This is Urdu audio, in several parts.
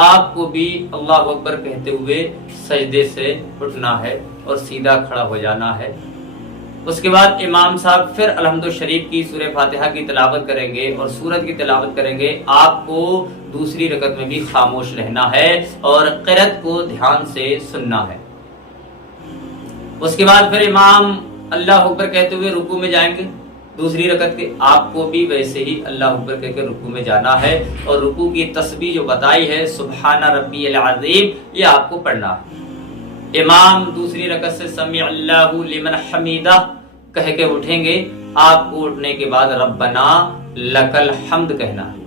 آپ کو بھی اللہ اکبر کہتے ہوئے سجدے سے اٹھنا ہے اور سیدھا کھڑا ہو جانا ہے۔ اس کے بعد امام صاحب پھر الحمد شریف کی سورہ فاتحہ کی تلاوت کریں گے اور سورت کی تلاوت کریں گے۔ آپ کو دوسری رکعت میں بھی خاموش رہنا ہے اور قرأت کو دھیان سے سننا ہے۔ اس کے بعد پھر امام اللہ اکبر کہتے ہوئے رکوع میں جائیں گے دوسری رکعت کے، آپ کو بھی ویسے ہی اللہ اکبر کہہ کے رکوع میں جانا ہے اور رکوع کی تسبیح جو بتائی ہے سبحان ربی العظیم یہ آپ کو پڑھنا ہے۔ امام دوسری رکعت سے سمیع اللہ لمن حمیدہ کہہ کے اٹھیں گے، آپ کو اٹھنے کے بعد ربنا لک الحمد کہنا ہے۔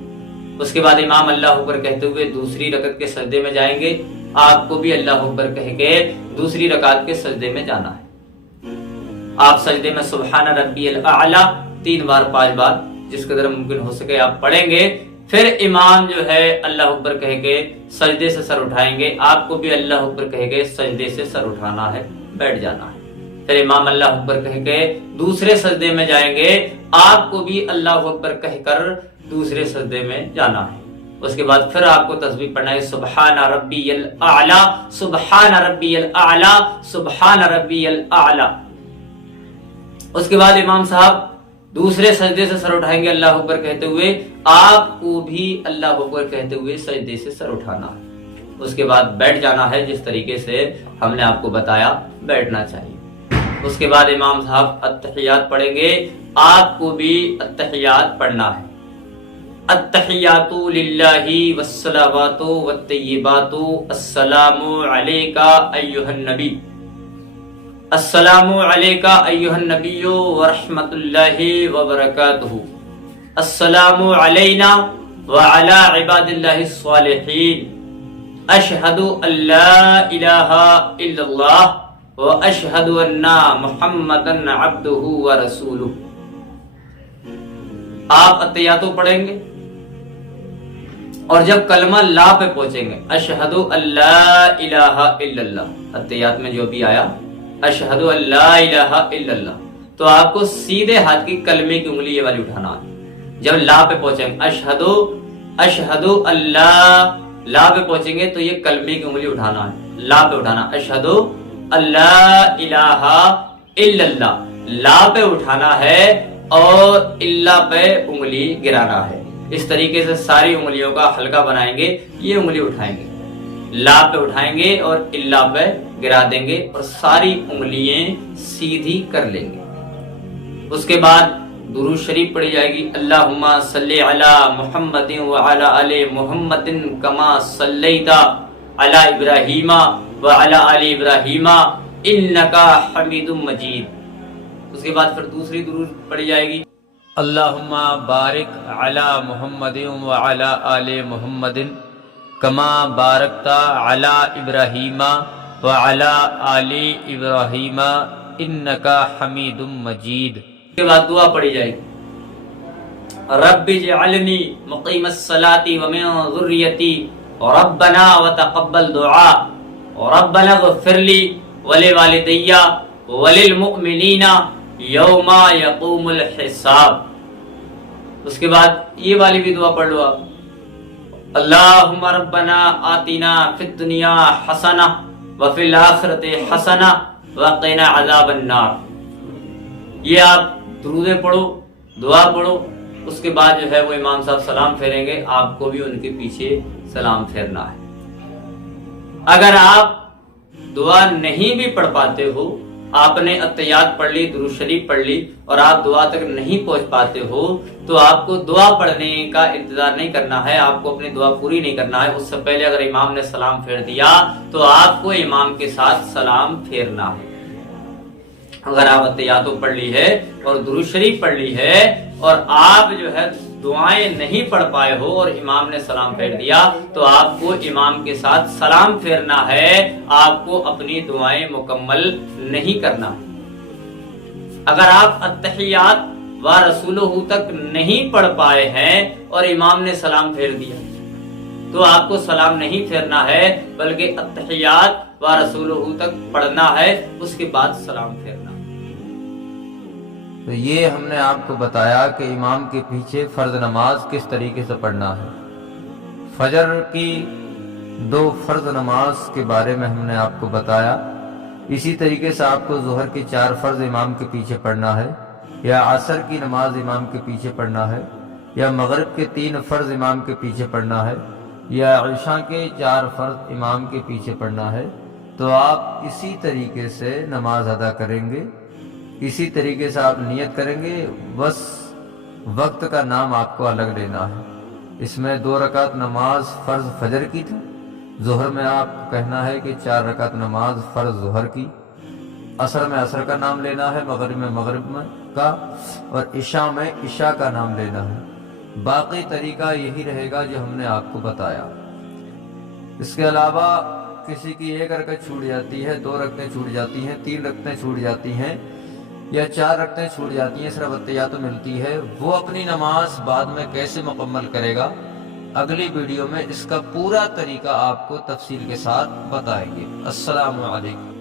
اس کے بعد امام اللہ اکبر کہتے ہوئے دوسری رکعت کے سجدے میں جائیں گے، آپ کو بھی اللہ اکبر کہہ کے دوسری رکعت کے سجدے میں جانا ہے۔ آپ سجدے میں سبحان ربی الاعلی 3 بار 5 بار جس قدر ممکن ہو سکے آپ پڑھیں گے۔ پھر امام جو ہے اللہ اکبر کہہ کے سجدے سے سر اٹھائیں گے، آپ کو بھی اللہ اکبر کہہ کے سجدے سے سر اٹھانا ہے، بیٹھ جانا ہے۔ پھر امام اللہ اکبر کہہ کے دوسرے سجدے میں جائیں گے، آپ کو بھی اللہ اکبر کہہ کر دوسرے سجدے میں جانا ہے۔ اس کے بعد پھر آپ کو تسبیح پڑھنا ہے سبحان ربی الاعلی سبحان ربی الاعلی سبحان ربی الاعلی۔ اس کے بعد امام صاحب دوسرے سجدے سے سر اٹھائیں گے اللہ اکبر کہتے ہوئے، آپ کو بھی اللہ اکبر کہتے ہوئے سجدے سے سر اٹھانا ہے۔ اس کے بعد بیٹھ جانا ہے جس طریقے سے ہم نے آپ کو بتایا بیٹھنا چاہیے۔ اس کے بعد امام صاحب التحیات پڑھیں گے، آپ کو بھی التحیات پڑھنا ہے۔ التحیات للہ والصلوات والطیبات السلام علیکا ایھا النبی السلام علیکا ایھا النبی ورحمۃ اللہ وبرکاتہ السلام علینا وعلی عباد اللہ الصالحین اشہد ان لا الہ الا اللہ واشہد ان محمدا عبدہ ورسولہ۔ آپ التحیاتوں پڑھیں گے اور جب کلمہ لا پہ پہنچیں گے اشہد ان لا الہ الا اللہ، التحیات میں جو بھی آیا اشہد ان لا الہ الا اللہ، تو آپ کو سیدھے ہاتھ کی کلمے کی انگلی یہ والی اٹھانا ہے۔ جب لا پہ پہنچیں گے اشہد ان لا پہ پہنچیں گے تو یہ کلمے کی انگلی اٹھانا ہے، لا پہ اٹھنا اشہد ان لا الہ الا اللہ، لا پہ اٹھانا ہے اور اللہ پہ انگلی گرانا ہے۔ اس طریقے سے ساری انگلیوں کا حلقہ بنائیں گے، یہ انگلی اٹھائیں گے، لا پہ اٹھائیں گے اور اللہ پہ گرا دیں گے اور ساری انگلیاں سیدھی کر لیں گے۔ اس کے بعد درود شریف پڑھی جائے گی، اللہم صلی علی محمد وعلی آل محمد کما صلیت علی ابراہیم وعلی آل ابراہیم انکا حمید مجید۔ اس کے بعد پھر دوسری درود پڑھی جائے گی، اللہم بارک علی محمد وعلی آل محمد کما بارکت علی ابراہیم وعلی آل ابراہیم انکا حمید مجید۔ اس کے بعد دعا پڑھی جائے گی، رب اجعلنی مقیم الصلاۃ ومن ذریتی ربنا وتقبل دعاء ربنا اغفر لی ولوالدی وللمؤمنین یوم یقوم الحساب۔ اس کے بعد یہ والی بھی دعا پڑھ لو آپ، اللہم ربنا آتنا فی الدنیا حسنہ وفی الآخرۃ حسنہ وقنا عذاب النار۔ یہ آپ درودیں پڑھو، دعا پڑھو، اس کے بعد جو ہے وہ امام صاحب سلام پھیریں گے، آپ کو بھی ان کے پیچھے سلام پھیرنا ہے۔ اگر آپ دعا نہیں بھی پڑھ پاتے ہو، آپ نے التحیات پڑھ لی، درود شریف پڑھ لی اور آپ دعا تک نہیں پہنچ پاتے ہو تو آپ کو دعا پڑھنے کا انتظار نہیں کرنا ہے، آپ کو اپنی دعا پوری نہیں کرنا ہے۔ اس سے پہلے اگر امام نے سلام پھیر دیا تو آپ کو امام کے ساتھ سلام پھیرنا ہے۔ اگر آپ التحیاتوں پڑھ لی ہے اور درود شریف پڑھ لی ہے اور آپ جو ہے دعائیں نہیں پڑھ پائے ہو اور امام نے سلام پھیر دیا تو آپ کو امام کے ساتھ سلام پھیرنا ہے، آپ کو اپنی دعائیں مکمل نہیں کرنا۔ اگر آپ التحیات و رسولہ تک نہیں پڑھ پائے ہیں اور امام نے سلام پھیر دیا تو آپ کو سلام نہیں پھیرنا ہے بلکہ التحیات و رسولہ تک پڑھنا ہے، اس کے بعد سلام پھیرنا۔ تو یہ ہم نے آپ کو بتایا کہ امام کے پیچھے فرض نماز کس طریقے سے پڑھنا ہے۔ فجر کی 2 فرض نماز کے بارے میں ہم نے آپ کو بتایا۔ اسی طریقے سے آپ کو ظہر کی 4 فرض امام کے پیچھے پڑھنا ہے، یا عصر کی نماز امام کے پیچھے پڑھنا ہے، یا مغرب کے 3 فرض امام کے پیچھے پڑھنا ہے، یا عشاء کے 4 فرض امام کے پیچھے پڑھنا ہے، تو آپ اسی طریقے سے نماز ادا کریں گے، اسی طریقے سے آپ نیت کریں گے، بس وقت کا نام آپ کو الگ لینا ہے۔ اس میں 2 رکعت نماز فرض فجر کی تھی، ظہر میں آپ کو کہنا ہے کہ 4 رکعت نماز فرض ظہر کی، عصر میں عصر کا نام لینا ہے، مغرب میں مغرب میں کا، اور عشاء میں عشاء کا نام لینا ہے۔ باقی طریقہ یہی رہے گا جو ہم نے آپ کو بتایا۔ اس کے علاوہ کسی کی 1 رکعت چھوٹ جاتی ہے، 2 رکعتیں چھوٹ جاتی ہیں، 3 رکعتیں چھوٹ جاتی ہیں، یا 4 رکعتیں چھوٹ جاتی ہیں، صرف اتحیات ملتی ہے، وہ اپنی نماز بعد میں کیسے مکمل کرے گا، اگلی ویڈیو میں اس کا پورا طریقہ آپ کو تفصیل کے ساتھ بتائیں گے۔ السلام علیکم۔